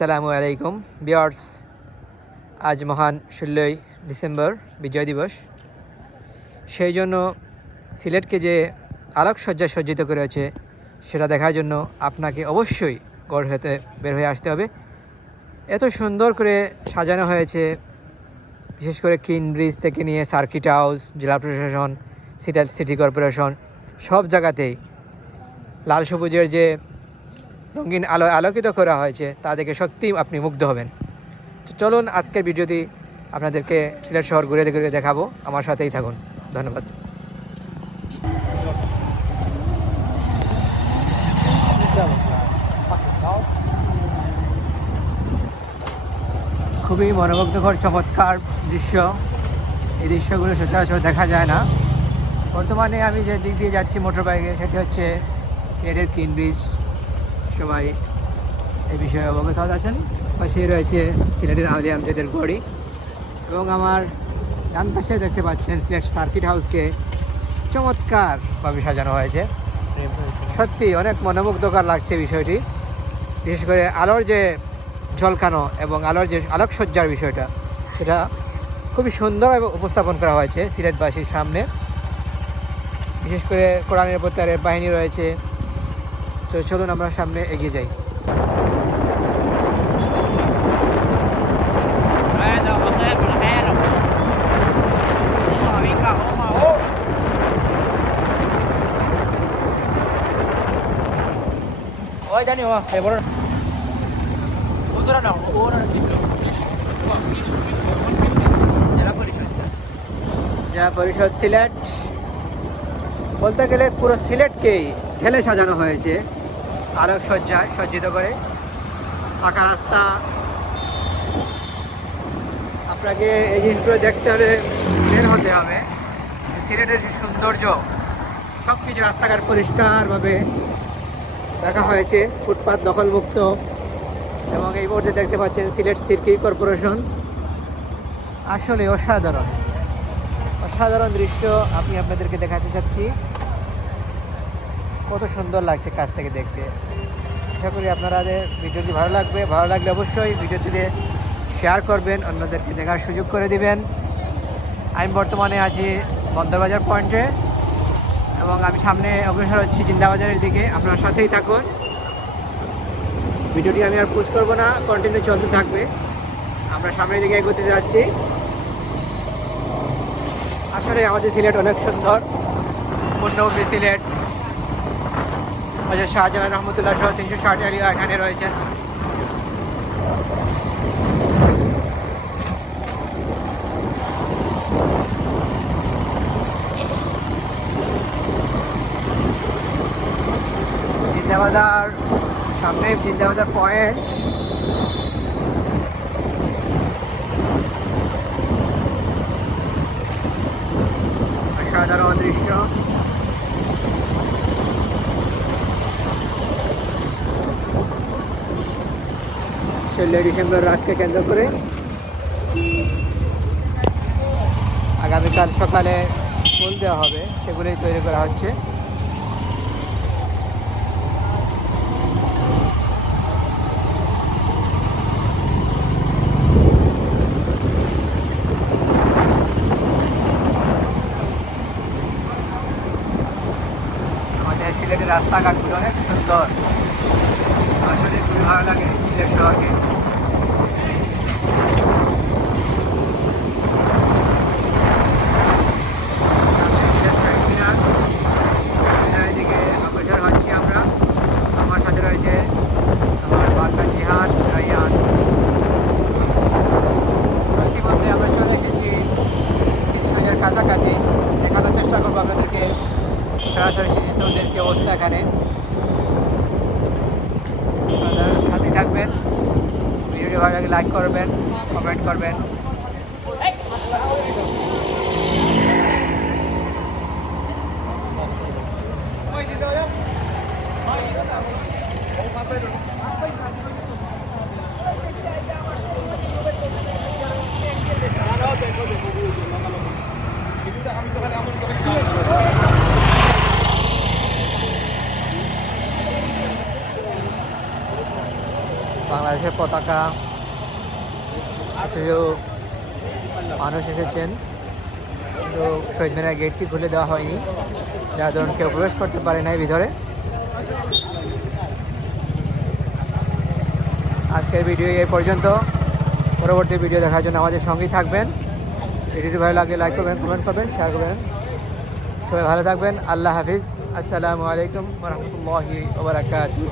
আসসালামু আলাইকুম ভিউয়ার্স, আজ মহান 16ই ডিসেম্বর বিজয় দিবস। সেই জন্য সিলেটকে যে আলোকসজ্জায় সজ্জিত করেছে সেটা দেখার জন্য আপনাকে অবশ্যই গড় হতে বের হয়ে আসতে হবে। এত সুন্দর করে সাজানো হয়েছে, বিশেষ করে কিন ব্রিজ থেকে নিয়ে সার্কিট হাউস, জেলা প্রশাসন, সিটি কর্পোরেশন, সব জায়গাতেই লাল সবুজের যে রঙিন আলোকিত করা হয়েছে তা দেখে সত্যিই আপনি মুগ্ধ হবেন। তো চলুন আজকের ভিডিওটি আপনাদেরকে সিলেট শহর ঘুরে ঘুরে দেখাবো, আমার সাথেই থাকুন। ধন্যবাদ। খুবই মনোমুগ্ধকর চমৎকার দৃশ্য। এই দৃশ্যগুলো সচরাচর দেখা যায় না। বর্তমানে আমি যে দিক দিয়ে যাচ্ছি মোটর বাইকে, সেটি হচ্ছে সিলেটের কিন ব্রিজ। সবাই এই বিষয়ে অবগত আছেন। পাশেই রয়েছে সিলেটের আউলিয়া আমজাদের গড়ি এবং আমার ডান পাশে দেখতে পাচ্ছেন সিলেট সার্কিট হাউসকে চমৎকারভাবে সাজানো হয়েছে। সত্যি অনেক মনোমুগ্ধকর লাগছে বিষয়টি, বিশেষ করে আলোর যে ঝলকানো এবং আলোর যে আলোকসজ্জার বিষয়টা, সেটা খুবই সুন্দরভাবে উপস্থাপন করা হয়েছে সিলেটবাসীর সামনে। বিশেষ করে কোরআনের প্রত্যাহারের বাহিনী রয়েছে। তো চলুন আমরা সামনে এগিয়ে যাই। জেলা পরিষদ সিলেট বলতে গেলে পুরো সিলেটকেই ঢেলে সাজানো হয়েছে আলোকসজ্জায় সজ্জিত করে। ফাঁকা রাস্তা, আপনাকে এই জিনিসগুলো দেখতে হলে বের হতে হবে। সিলেটের যে সৌন্দর্য, সব কিছু রাস্তাঘাট পরিষ্কারভাবে রাখা হয়েছে, ফুটপাত দখলমুক্ত। এবং এই মুহূর্তে দেখতে পাচ্ছেন সিলেট সিটি কর্পোরেশন। আসলে অসাধারণ অসাধারণ দৃশ্য আমি আপনাদেরকে দেখাতে চাচ্ছি। কত সুন্দর লাগছে কাছ থেকে দেখতে। আশা করি আপনাদের ভিডিওটি ভালো লাগবে। ভালো লাগলে অবশ্যই ভিডিওটিতে শেয়ার করবেন, অন্যদেরকে দেখার সুযোগ করে দিবেন। আমি বর্তমানে আছি বন্দরবাজার পয়েন্টে এবং আমি সামনে অগ্রসর হচ্ছি জিন্দাবাজারের দিকে। আপনার সাথেই থাকুন। ভিডিওটি আমি আর পোস্ট করবো না, কন্টিনিউ চলতে থাকবে। আমরা সামনের দিকে এগোতে যাচ্ছি। আসলে আমাদের সিলেট অনেক সুন্দর, পূর্ণভূমি সিলেট। শাহজাহান রহমতুল্লাহ সহ 360 এরিয়া এখানে রয়েছেন। জিন্দাবাজার সামনে, জিন্দাবাজার পয়েন্ট। অসাধারণ দৃশ্য। 16 ডিসেম্বর রাতকে কেন্দ্র করে আগামীকাল সকালে ফুল দেওয়া হবে, সেগুলোই তৈরি করা হচ্ছে। আমাদের সিলেটের রাস্তাঘাটগুলো অনেক সুন্দর। আসলে খুবই ভালো লাগে সিলেট শহরকে। দিকে অগ্রসর হচ্ছি আমরা। আমার সাথে রয়েছে আমার বাগদা জিহাদ রাইয়ান। ইতিমধ্যে আমরা চলে এসেছি সিটিজের কাছাকাছি। দেখানোর চেষ্টা করবো আপনাদেরকে সরাসরি সিটিজের কি অবস্থা এখানে। সাথে থাকবেন। ভিডিওটি ভালো লাগলে লাইক করবেন, কমেন্ট করবেন। বাংলাদেশের বাংলাদেশের পতাকা, কিছু মানুষ এসেছেন, কিন্তু শহীদ মিনার গেটটি খুলে দেওয়া হয়নি, যার ধরুন কেউ প্রবেশ করতে পারে নাই ভিতরে। আজকের ভিডিও এই পর্যন্ত। পরবর্তী ভিডিও দেখার জন্য আমাদের সঙ্গেই থাকবেন। ভিডিওটি ভালো লাগলে লাইক করবেন, কমেন্ট করবেন, শেয়ার করবেন। সবাই ভালো থাকবেন। আল্লাহ হাফিজ। আসসালামু আলাইকুম ওয়া রাহমাতুল্লাহি ওয়া বারাকাতুহু।